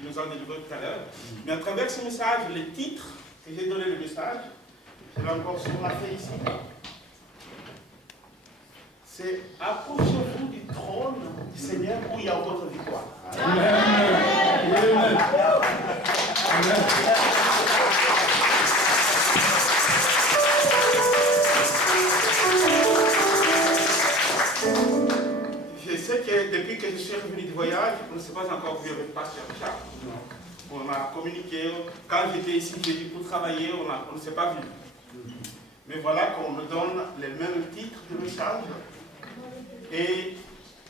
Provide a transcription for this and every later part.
qui nous a délivré tout à l'heure. Mais à travers ce message, les titres que j'ai donné le message, je l'ai encore sur la feuille ici. C'est approchez-vous du trône du Seigneur où il y a votre victoire. Amen. Amen. Amen. Je sais que depuis que je suis revenu du voyage, on ne s'est pas encore vu avec le pasteur Richard. On a communiqué. Quand j'étais ici, j'ai dit pour travailler, on ne s'est pas vu. Mais voilà qu'on me donne les mêmes titres de message. Et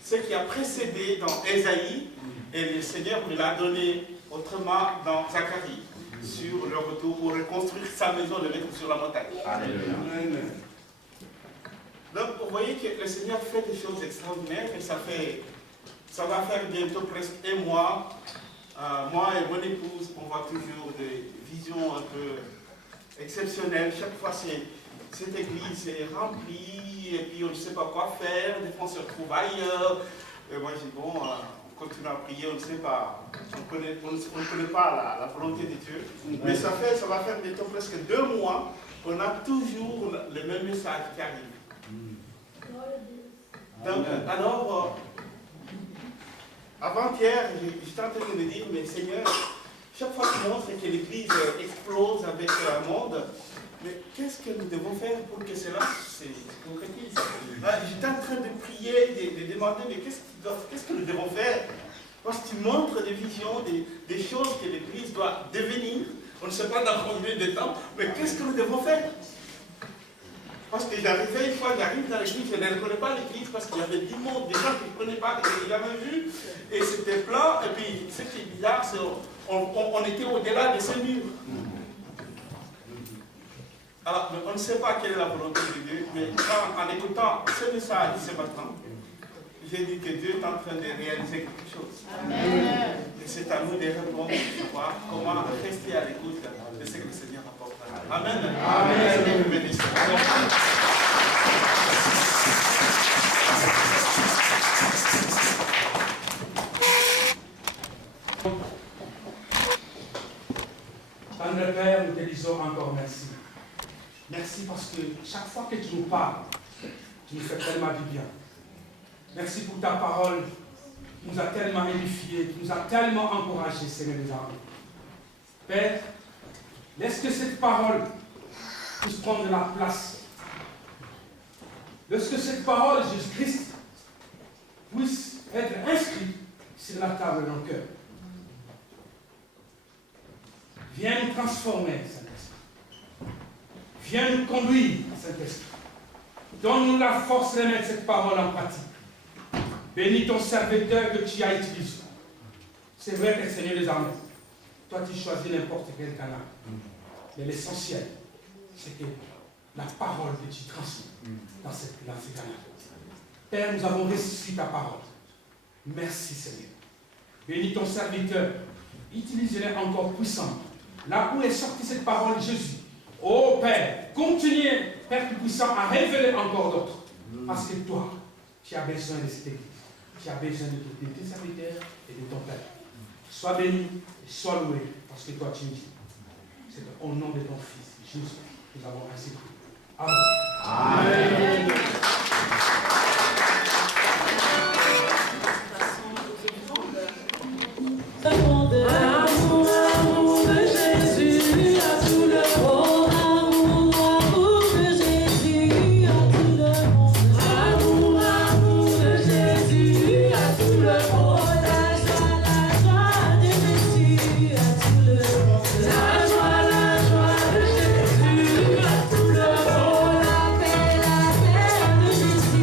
ce qui a précédé dans Ésaïe, et le Seigneur me l'a donné autrement dans Zacharie, sur le retour pour reconstruire sa maison, le mettre sur la montagne. Amen. Donc vous voyez que le Seigneur fait des choses extraordinaires et ça va faire bientôt presque un mois. Moi et mon épouse, on voit toujours des visions un peu exceptionnelles. Chaque fois, cette église est remplie et puis on ne sait pas quoi faire. Des fois, on se retrouve ailleurs. Et moi, je dis bon, on continue à prier, on ne sait pas. On ne connaît pas la volonté de Dieu. Mais ça va faire bientôt presque 2 mois qu'on a toujours le même message qui arrive. Donc, alors, avant-hier, j'étais en train de me dire, mais Seigneur, chaque fois que tu montres que l'Église explose avec le monde, mais qu'est-ce que nous devons faire pour que cela se concrétise? J'étais en train de prier, de demander, mais qu'est-ce que nous devons faire? Parce que tu montres des visions, des choses que l'Église doit devenir. On ne sait pas dans combien de temps, mais qu'est-ce que nous devons faire? Parce que j'arrive dans l'église, je ne reconnais pas l'église parce qu'il y avait du monde, des gens qui ne connaissaient pas, qui n'avaient jamais vu, et c'était plein. Et puis, ce qui est bizarre, c'est qu'on était au-delà de ces murs. Alors, on ne sait pas quelle est la volonté de Dieu, mais en écoutant ce message ce matin, j'ai dit que Dieu est en train de réaliser quelque chose. Amen. Et c'est à nous de répondre, de savoir comment rester à l'écoute de ce que le Seigneur apporte. Amen. Amen. Amen. Tendre Père, nous te disons encore merci. Merci parce que chaque fois que tu nous parles, tu nous fais tellement du bien. Merci pour ta parole qui nous a tellement édifiés, qui nous a tellement encouragés, Seigneur des armées. Père, laisse que cette parole puisse prendre de la place. Laisse que cette parole, Jésus-Christ, puisse être inscrite sur la table de nos cœurs. Viens nous transformer, Saint-Esprit. Viens nous conduire, Saint-Esprit. Donne-nous la force de mettre cette parole en pratique. Bénis ton serviteur que tu as utilisé. C'est vrai que Seigneur des armées, toi tu choisis n'importe quel canal. Mais l'essentiel, c'est que la parole que tu transmets dans ces canaux. Père, nous avons reçu ta parole. Merci Seigneur. Bénis ton serviteur. Utilise-les encore puissamment. Là où est sortie cette parole, Jésus. Oh Père, continuez, Père Tout-Puissant, à révéler encore d'autres. Parce que toi, tu as besoin de cette église. Tu as besoin de tes serviteurs et de ton Père. Sois béni et sois loué, parce que toi tu me dis. C'est au nom de ton Fils, Jésus, que nous avons ainsi cru. Amen. Amen. La joie, la paix de Jésus.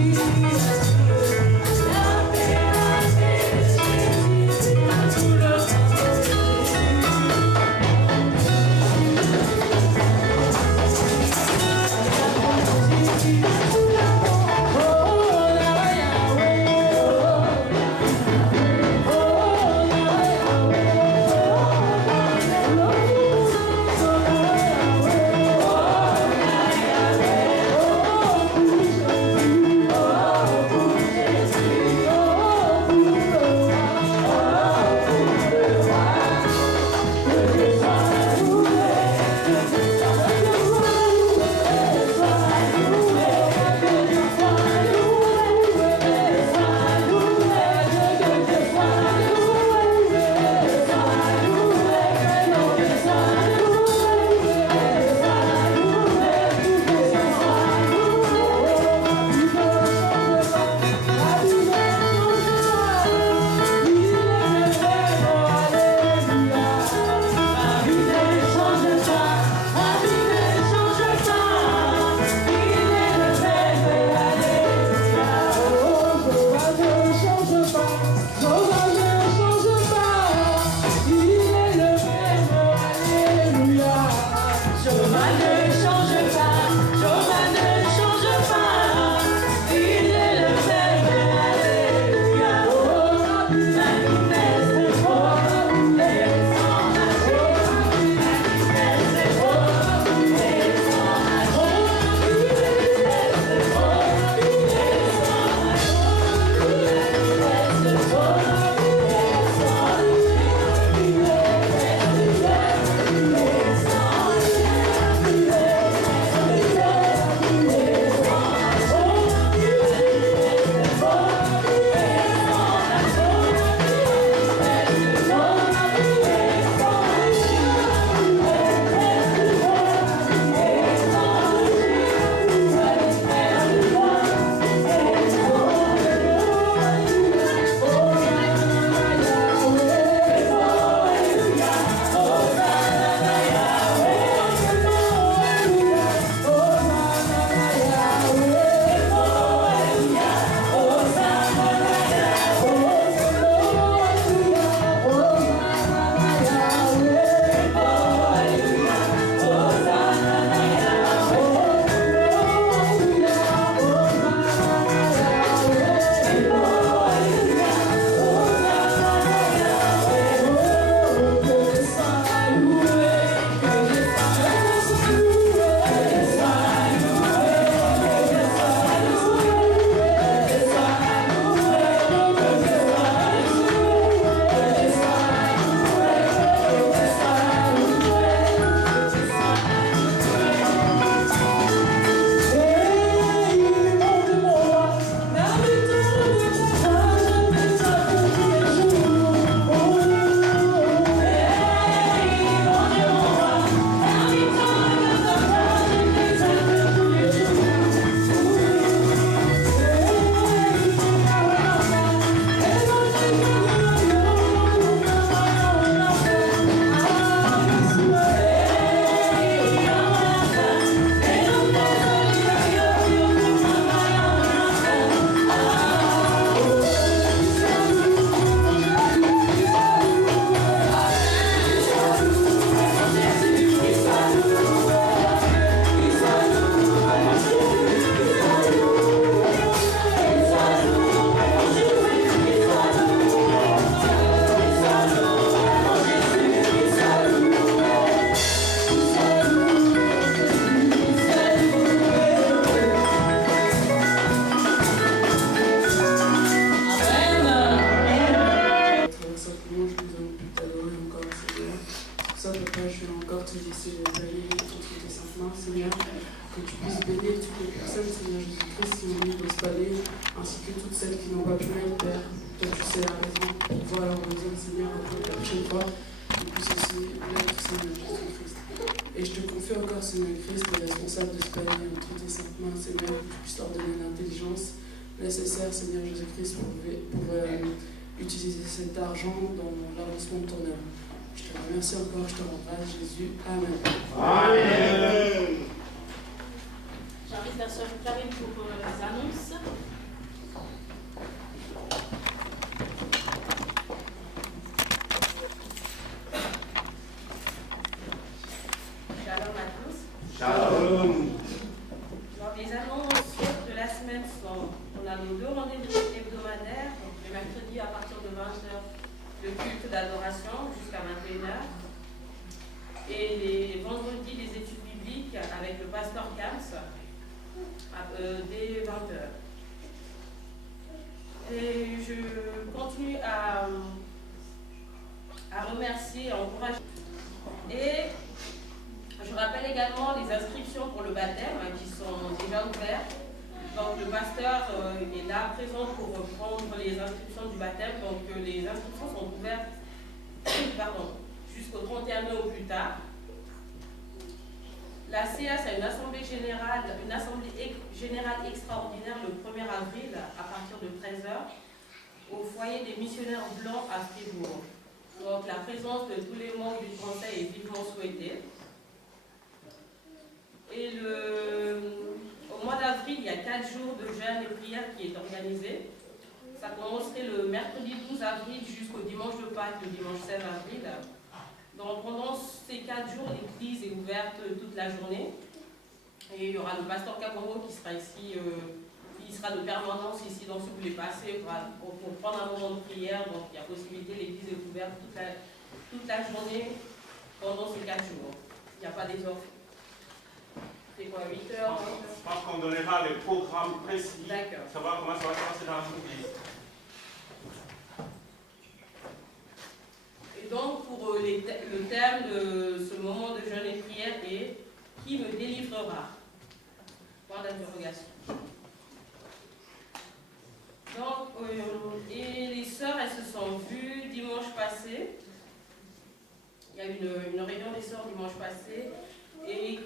ça, papa, je viens encore te laisser d'aller entre tes saintes mains, Seigneur, que tu puisses bénir toutes les personnes, Seigneur Jésus-Christ, qui ont eu d'Australie, ainsi que toutes celles qui n'ont pas pu l'être, Père. Toi, tu sais la raison, pour voir leurs besoins, Seigneur, après la prochaine fois, et puisse aussi l'être, Seigneur Jésus-Christ. Et je te confie encore, Seigneur Christ, le responsable de ce panier entre tes saintes mains, Seigneur, que tu puisses leur donner l'intelligence nécessaire, Seigneur Jésus-Christ, pour utiliser cet argent dans l'avancement de ton œuvre. Je te remercie encore, je te rends grâce, Jésus. Amen. Amen. J'invite la sœur Karine pour les annonces. Shalom à tous. Shalom. Donc, les annonces de la semaine sont, on a nos 2 rendez-vous hebdomadaires, donc le mercredi à partir de 20h, le culte d'adoration jusqu'à 21h, et les vendredis, les études bibliques avec le pasteur Kams dès 20h. Et je continue à remercier, à encourager. Et je rappelle également les inscriptions pour le baptême qui sont déjà ouvertes. Donc le pasteur est là présent pour prendre les inscriptions du baptême. Donc les inscriptions sont ouvertes jusqu'au 31 mai au plus tard. La CAS a une assemblée générale extraordinaire le 1er avril à partir de 13h au foyer des missionnaires blancs à Fribourg. Donc la présence de tous les membres du conseil est vivement souhaitée. Et au mois d'avril, il y a 4 jours de jeûne et prière qui est organisé. Ça commencerait le mercredi 12 avril jusqu'au dimanche de Pâques, le dimanche 16 avril. Donc pendant ces 4 jours, l'église est ouverte toute la journée. Et il y aura le pasteur Kabongo qui sera ici, qui sera de permanence ici. Donc si vous voulez passer pour prendre un moment de prière, donc il y a possibilité, l'église est ouverte toute la journée pendant ces 4 jours. Il n'y a pas des offres. C'est quoi, 8 heures? Je pense qu'on donnera les programmes précis. D'accord. Savoir comment ça va se passer dans l'église. Et donc, pour le thème de ce moment de jeûne et prière est « Qui me délivrera ?» Point d'interrogation. Donc, et les sœurs, elles se sont vues dimanche passé. Il y a eu une réunion des sœurs dimanche passé. Et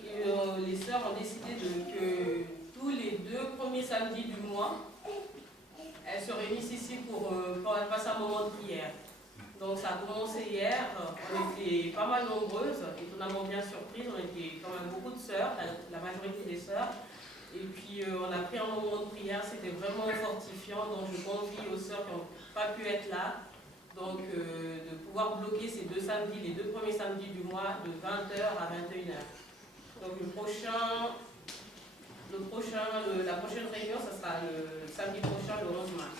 les sœurs ont décidé que tous les 2 premiers samedis du mois, elles se réunissent ici pour passer un moment de prière. Donc ça a commencé hier, on était pas mal nombreuses, étonnamment bien surprises, on était quand même beaucoup de sœurs, la majorité des sœurs. Et puis on a pris un moment de prière, c'était vraiment fortifiant, donc je convie aux sœurs qui n'ont pas pu être là, donc de pouvoir bloquer ces 2 samedis, les 2 premiers samedis du mois, de 20h à 21h. Donc la prochaine réunion, ça sera le samedi prochain, le 11 mars.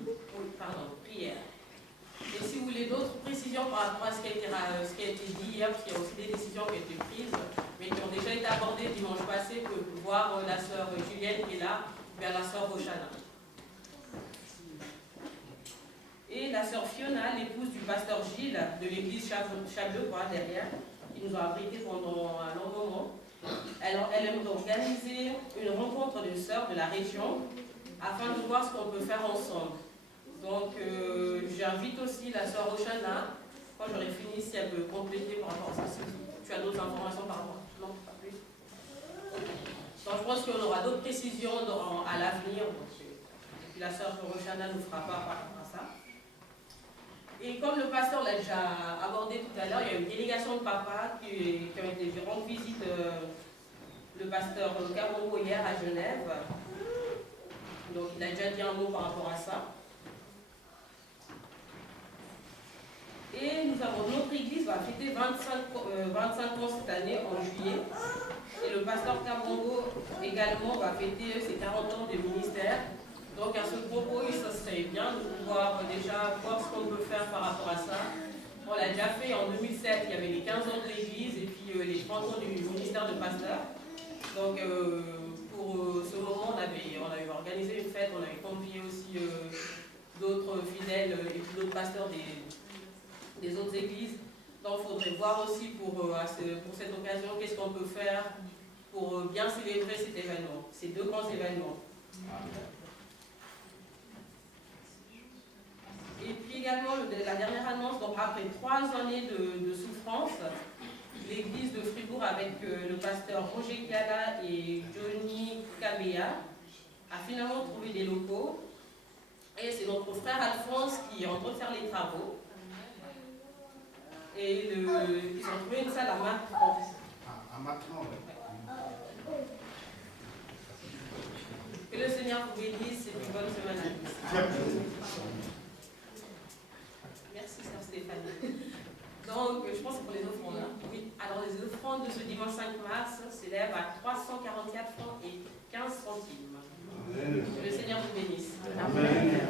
Oui, pardon, prière. Et si vous voulez d'autres précisions par rapport à ce qui a été dit hier, parce qu'il y a aussi des décisions qui ont été prises, mais qui ont déjà été abordées dimanche passé, vous pouvez voir la sœur Julienne qui est là, vers la sœur Rochana. Et la sœur Fiona, l'épouse du pasteur Gilles de l'église Chableux, voilà derrière, qui nous a abrité pendant un long moment. Elle aimerait organiser une rencontre de sœurs de la région afin de voir ce qu'on peut faire ensemble. Donc j'invite aussi la sœur Rochana, quand j'aurai fini, si elle peut compléter par rapport à ça. Si tu as d'autres informations par rapport à ça. Non, pas plus. Donc je pense qu'on aura d'autres précisions à l'avenir. La sœur Rochana nous fera part par rapport à ça. Et comme le pasteur l'a déjà abordé tout à l'heure, il y a une délégation de papas qui ont été rendre visite le pasteur Kabongo hier à Genève. Donc il a déjà dit un mot par rapport à ça. Et nous avons notre église va fêter 25 ans cette année en juillet. Et le pasteur Kabongo également va fêter ses 40 ans de ministère. Donc à ce propos, ça serait bien de pouvoir déjà voir ce qu'on peut faire par rapport à ça. On l'a déjà fait en 2007, il y avait les 15 ans de l'église et puis les 30 ans du ministère de pasteur. Donc pour ce moment, on avait organisé une fête, on avait convié aussi d'autres fidèles et puis d'autres pasteurs des autres églises. Donc il faudrait voir aussi pour cette occasion qu'est-ce qu'on peut faire pour bien célébrer cet événement, ces deux grands événements. Et puis également, la dernière annonce, donc après 3 années de souffrance, l'église de Fribourg avec le pasteur Roger Kiala et Johnny Kabea a finalement trouvé des locaux. Et c'est notre frère Alphonse qui est en train de faire les travaux. Et ils ont trouvé une salle à Matran. À Matran, oui. Que le Seigneur vous bénisse, c'est une bonne semaine à tous. Merci, sœur Stéphanie. Donc, je pense que c'est pour les offrandes. Hein? Oui. Alors, les offrandes de ce dimanche 5 mars s'élèvent à 344 francs et 15 centimes. Amen. Que le Seigneur vous bénisse. Amen.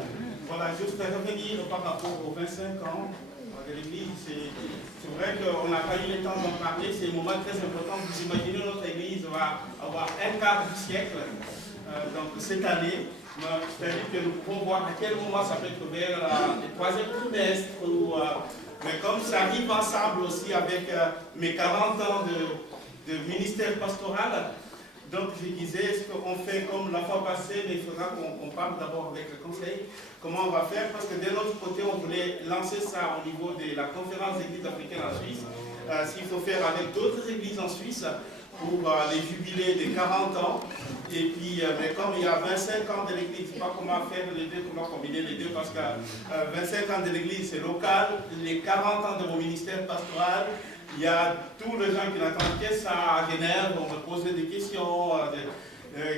Voilà, je voudrais revenir par rapport aux 25 ans de l'Église. C'est vrai qu'on n'a pas eu le temps d'en parler, c'est un moment très important. Vous imaginez, notre Église va avoir un quart du siècle. Donc cette année, c'est-à-dire que nous pouvons voir à quel moment ça peut être vers le 3e trimestre. Mais comme ça arrive ensemble aussi avec mes 40 ans de ministère pastoral, donc je disais, est-ce qu'on fait comme la fois passée, mais il faudra qu'on parle d'abord avec le conseil, comment on va faire, parce que de l'autre côté, on voulait lancer ça au niveau de la conférence d'églises africaines en Suisse, s'il faut faire avec d'autres églises en Suisse, pour les jubilés des 40 ans. Et puis, mais comme il y a 25 ans de l'église, je ne sais pas comment faire les deux, comment combiner les deux, parce que 25 ans de l'église, c'est local, les 40 ans de mon ministère pastoral, il y a tous les gens qui n'attendent que ça à Genève, on me posait des questions,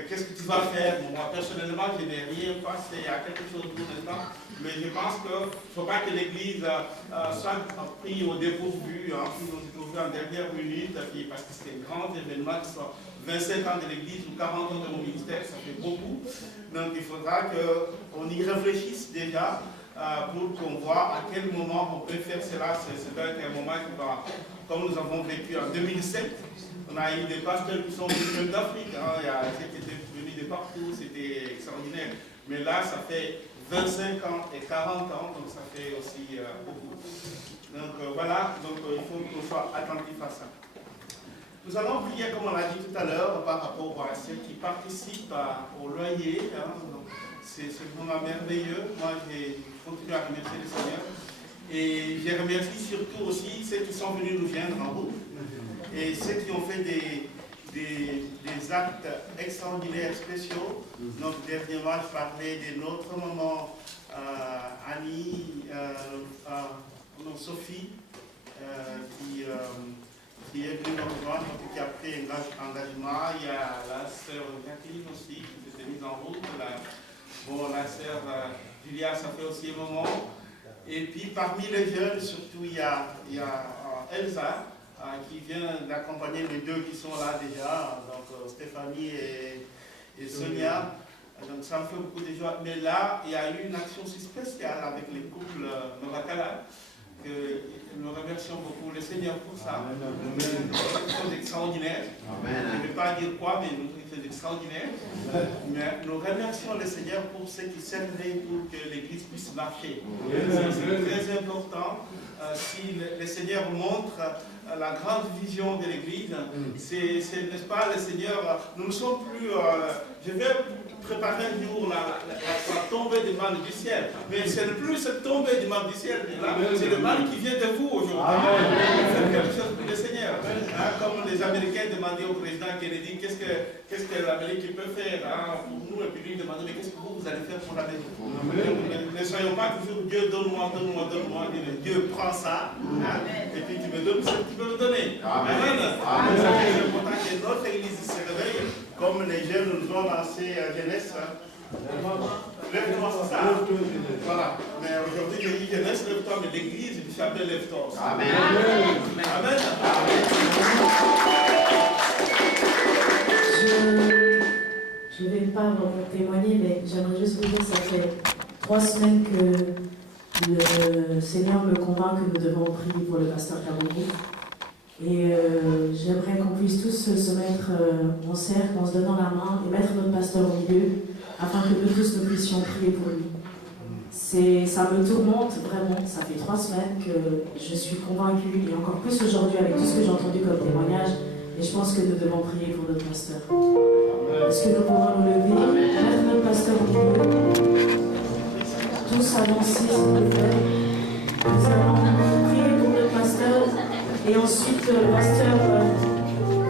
qu'est-ce que tu vas faire? Bon, moi, personnellement, je n'ai rien passé à quelque chose pour l'instant, mais je pense qu'il ne faut pas que l'Église soit prise au dépourvu, en dernière minute, parce que c'est un grand événement, que ce soit 25 ans de l'Église ou 40 ans de mon ministère, ça fait beaucoup. Donc il faudra qu'on y réfléchisse déjà pour qu'on voit à quel moment on peut faire cela. C'est un moment qui va, comme nous avons vécu en 2007, on a eu des pasteurs qui sont venus même d'Afrique, hein. Il y a ceux qui étaient venus de partout, c'était extraordinaire. Mais là, ça fait 25 ans et 40 ans, donc ça fait aussi beaucoup. Donc voilà, donc il faut qu'on soit attentif à ça. Nous allons prier, comme on l'a dit tout à l'heure, par rapport à ceux qui participent au loyer. Hein. C'est vraiment merveilleux. Moi, je continue à remercier le Seigneur. Et je remercie surtout aussi ceux qui sont venus nous joindre en route et ceux qui ont fait des actes extraordinaires, spéciaux. Donc, dernièrement, je parlais de notre maman Annie, Sophie, qui est venue nous rejoindre, qui a pris un engagement. Il y a la sœur Jacqueline aussi, qui s'est mise en route. La sœur Julia, ça fait aussi un moment. Et puis, parmi les jeunes, surtout, il y a Elsa, qui vient d'accompagner les deux qui sont là déjà, donc Stéphanie et Sonia. Donc ça me fait beaucoup de joie. Mais là, il y a eu une action si spéciale avec les couples Novakala, que nous remercions beaucoup le Seigneur pour ça. C'est quelque chose d'extraordinaire. Je ne vais pas dire quoi, mais quelque chose d'extraordinaire. Mais nous remercions le Seigneur pour ce qui servait pour que l'Église puisse marcher. C'est très important. Si le Seigneur montre la grande vision de l'Église, c'est, n'est-ce pas, le Seigneur, nous ne sommes plus... je vais préparer un jour la tombée du mal du ciel. Mais ce n'est plus cette tombée du mal du ciel, c'est le mal qui vient de vous aujourd'hui. Faites quelque chose pour le Seigneur. Comme les Américains demandaient au président Kennedy, qu'est-ce que l'Amérique peut faire pour nous, et puis lui demandait, mais qu'est-ce que vous allez faire pour l'Amérique? Ne soyons pas toujours Dieu, donne-moi, donne-moi, donne-moi. Dieu prend ça, et puis tu me donnes ce que tu peux me donner. Amen. C'est important que notre Église se réveille, comme les jeunes nous ont lancé à jeunesse. Lève-toi, c'est ça. Voilà. Mais aujourd'hui, je dis jeunesse, lève-toi, mais l'Église, du chapelet, lève-toi. Amen. Amen. Je ne vais pas vraiment témoigner, mais j'aimerais juste vous dire, ça fait 3 semaines que le Seigneur me convainc que nous devons prier pour le pasteur Kabougou. Et j'aimerais qu'on puisse tous se mettre en cercle, en se donnant la main, et mettre notre pasteur au milieu, afin que nous tous nous puissions prier pour lui. Ça me tourmente vraiment. Ça fait 3 semaines que je suis convaincue, et encore plus aujourd'hui avec tout ce que j'ai entendu comme témoignage. Et je pense que nous devons prier pour notre pasteur. Est-ce que nous pouvons nous lever, mettre notre pasteur au milieu, tous avancer, s'il vous plaît. Nous allons prier pour notre pasteur. Et ensuite, le pasteur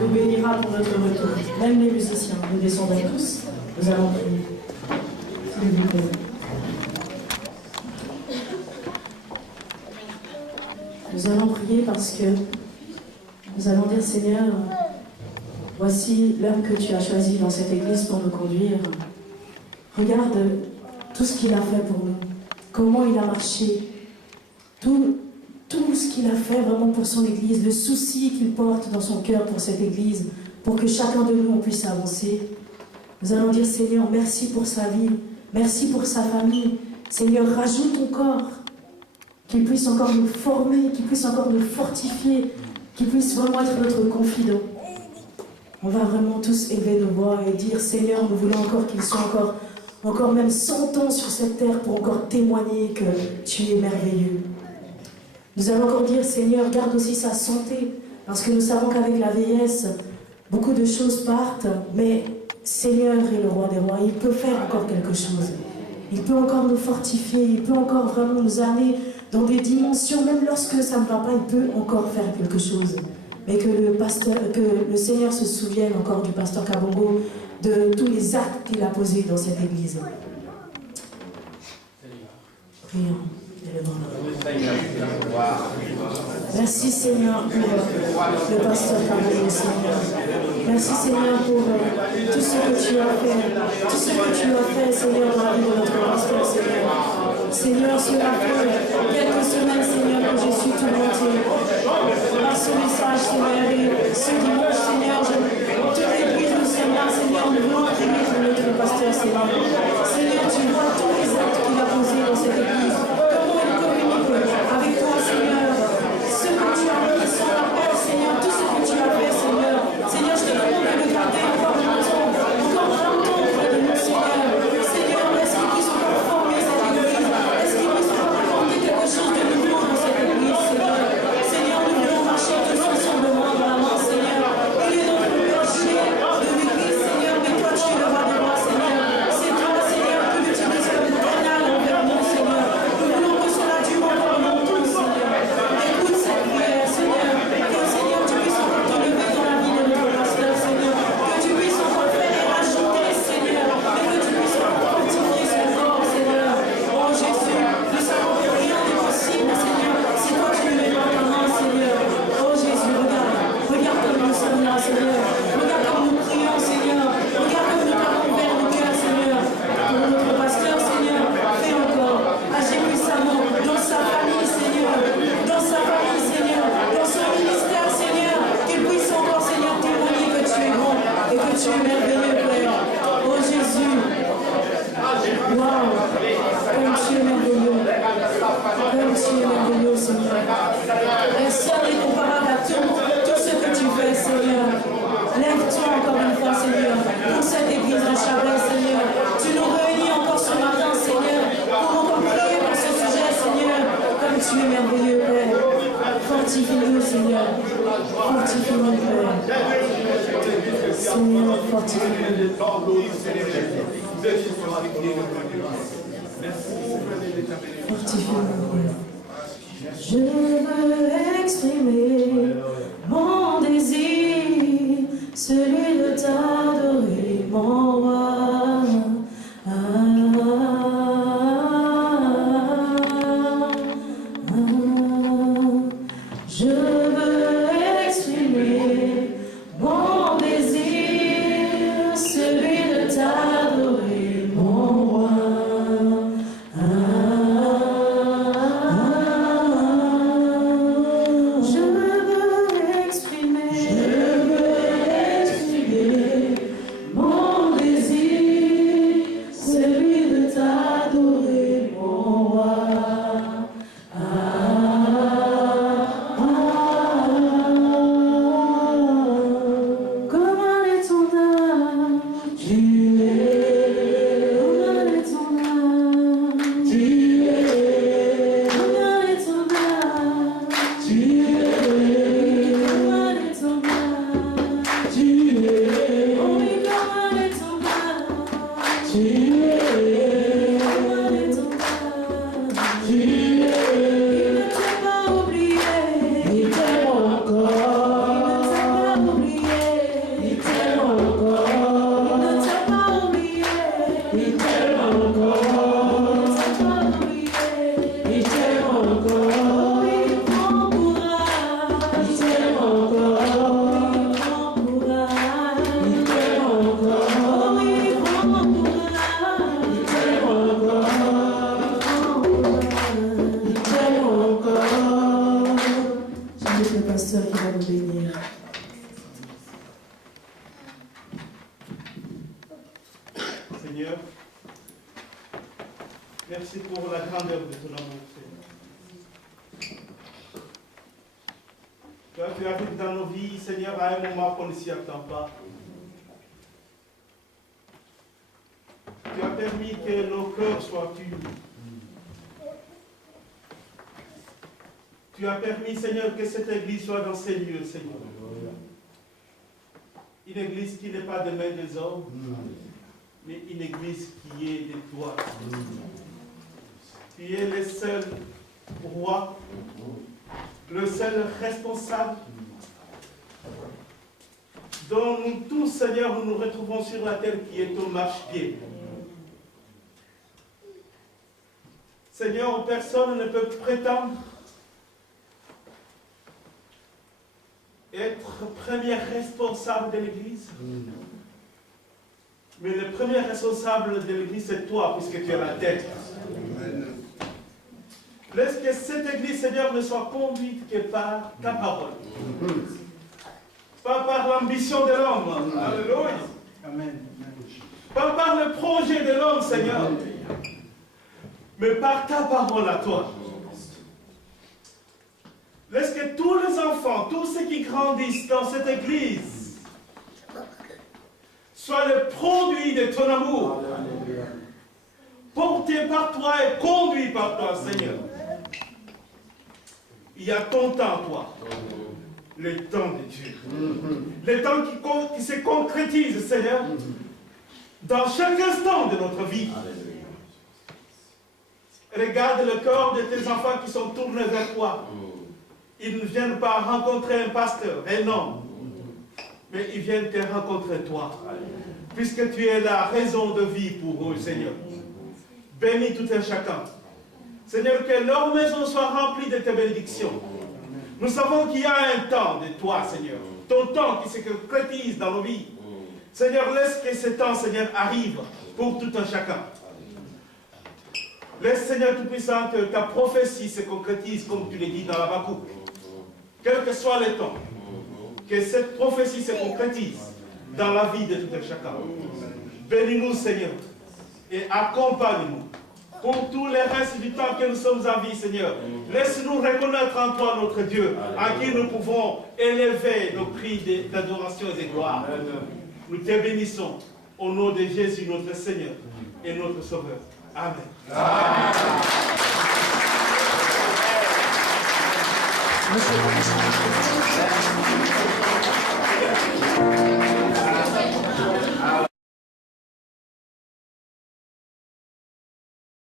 nous bénira pour notre retour. Même les musiciens, nous descendons tous. Nous allons prier. S'il vous plaît. Nous allons prier parce que nous allons dire, Seigneur, voici l'homme que tu as choisi dans cette église pour nous conduire. Regarde tout ce qu'il a fait pour nous, comment il a marché, tout ce qu'il a fait vraiment pour son église, le souci qu'il porte dans son cœur pour cette église, pour que chacun de nous on puisse avancer. Nous allons dire, Seigneur, merci pour sa vie, merci pour sa famille. Seigneur, rajoute encore, qu'il puisse encore nous former, qu'il puisse encore nous fortifier, qu'il puisse vraiment être notre confident. On va vraiment tous élever nos voix et dire, Seigneur, nous voulons encore qu'il soit encore même 100 ans sur cette terre pour encore témoigner que tu es merveilleux. Nous allons encore dire, Seigneur, garde aussi sa santé, parce que nous savons qu'avec la vieillesse, beaucoup de choses partent, mais Seigneur est le roi des rois, il peut faire encore quelque chose. Il peut encore nous fortifier, il peut encore vraiment nous amener dans des dimensions, même lorsque ça ne va pas, il peut encore faire quelque chose. Mais que le Seigneur se souvienne encore du pasteur Kabongo, de tous les actes qu'il a posés dans cette église. Prions. Merci Seigneur pour le pasteur Kabongo, Seigneur. Merci Seigneur pour tout ce que tu as fait, Seigneur, dans la vie de notre pasteur, Seigneur. Seigneur, cela fait quelques semaines, Seigneur, que je suis tourmentée par ce message, Seigneur, et ce dimanche, Seineur, toute l'église nous sommes là, Seigneur, nous voulons prier pour notre pasteur, Seigneur. Seigneur, tu vois tous les actes qu'il a posés dans cette église, comment il communique avec toi, Seigneur, ce que tu as mis sur la paix, Seigneur, tout ce que tu as fait, Seigneur. Seigneur, je te demande de le garder encore longtemps près de nous, Seigneur. Seigneur, est-ce qu'il puisse encore former cette église? Est-ce qu'il puisse encore apporter quelque chose de nouveau dans cette église, Seigneur? Seigneur, nous voulons marcher tous ensemble main dans la main, Seigneur. Il est notre berger de l'église, Seigneur, mais toi tu es le roi des rois, Seigneur. C'est toi, Seigneur, qui l'utilise comme canal envers nous, Seigneur. Nous voulons que cela dure encore longtemps, Seigneur. Écoute cette prière, Seigneur. Que, Seigneur, tu puisses encore te lever dans la vie de notre pasteur, Seigneur. Que tu puisses encore faire et rajouter, Seigneur. Et que tu puisses encore fortifier son corps, Seigneur. Oh Jésus, nous savons que rien n'est possible, Seigneur. Si toi tu ne mets pas ta main, Seigneur. Oh Jésus, regarde comme nous sommes là, Seigneur. Regarde comme nous prions, Seigneur. Regarde comme nous t'avons ouvert le cœur, Seigneur. Pour notre pasteur, Seigneur, fais encore. Agis puissamment dans sa famille, Seigneur. Dans sa famille, Seigneur. Dans son ministère, Seigneur. Qu'il puisse encore, Seigneur, témoigner que tu es bon et que tu es merveilleux, Père. Oh Jésus. Waouh. Comme tu es merveilleux. Comme tu es merveilleux, Seigneur. Personne n'est comparable à tout ce que tu fais, Seigneur. Lève-toi encore une fois, Seigneur, pour cette église de Chablais, Seigneur. Tu nous réunis encore ce matin, Seigneur, pour encore prier pour ce sujet, Seigneur. Comme tu es merveilleux, Père. Fortifie-nous, Seigneur. Fortifie-nous, Père. Seigneur, fortifie-nous. Fortifie-nous, Père. Je veux exprimer mon désir, celui de t'adorer, mon roi. Je veux exprimer mon désir, celui de t'adorer, mon roi. pasteur qui va nous bénir. Seigneur, merci pour la grandeur de ton amour, Seigneur. Toi, tu arrives dans nos vies, Seigneur, à un moment qu'on ne s'y attend pas. Tu as permis que nos cœurs soient unis. Tu as permis, Seigneur, que cette église soit dans ces lieux, Seigneur. Une église qui n'est pas de main des hommes, mais une église qui est de toi. Tu es le seul roi, le seul responsable, dont nous tous, Seigneur, nous nous retrouvons sur la terre qui est ton marchepied. Seigneur, personne ne peut prétendre être premier responsable de l'Église. Mais le premier responsable de l'Église, c'est toi, puisque tu es la tête. Laisse que cette Église, Seigneur, ne soit conduite que par ta parole. Pas par l'ambition de l'homme. Alléluia. Amen. Pas par le projet de l'homme, Seigneur. Mais par ta parole à toi. Laisse que tous les enfants, tous ceux qui grandissent dans cette Église, soient le produit de ton amour. Porté par toi et conduit par toi, Seigneur. Il y a ton temps, toi. Le temps de Dieu. Le temps qui se concrétise, Seigneur, dans chaque instant de notre vie. Regarde le corps de tes enfants qui sont tournés vers toi. Ils ne viennent pas rencontrer un pasteur, un homme, mais ils viennent te rencontrer toi. Puisque tu es la raison de vie pour eux, Seigneur. Bénis tout un chacun. Seigneur, que leur maison soit remplie de tes bénédictions. Nous savons qu'il y a un temps de toi, Seigneur. Ton temps qui se concrétise dans nos vies. Seigneur, laisse que ce temps, Seigneur, arrive pour tout un chacun. Laisse, Seigneur Tout-Puissant, que ta prophétie se concrétise comme tu l'as dit dans l'Habakkuk. Quel que soit le temps, que cette prophétie se concrétise dans la vie de tout un chacun. Bénis-nous, Seigneur, et accompagne-nous pour tout le reste du temps que nous sommes en vie, Seigneur. Laisse-nous reconnaître en toi notre Dieu, à qui nous pouvons élever nos cris d'adoration et de gloire. Nous te bénissons au nom de Jésus, notre Seigneur et notre Sauveur. Amen. Amen. Monsieur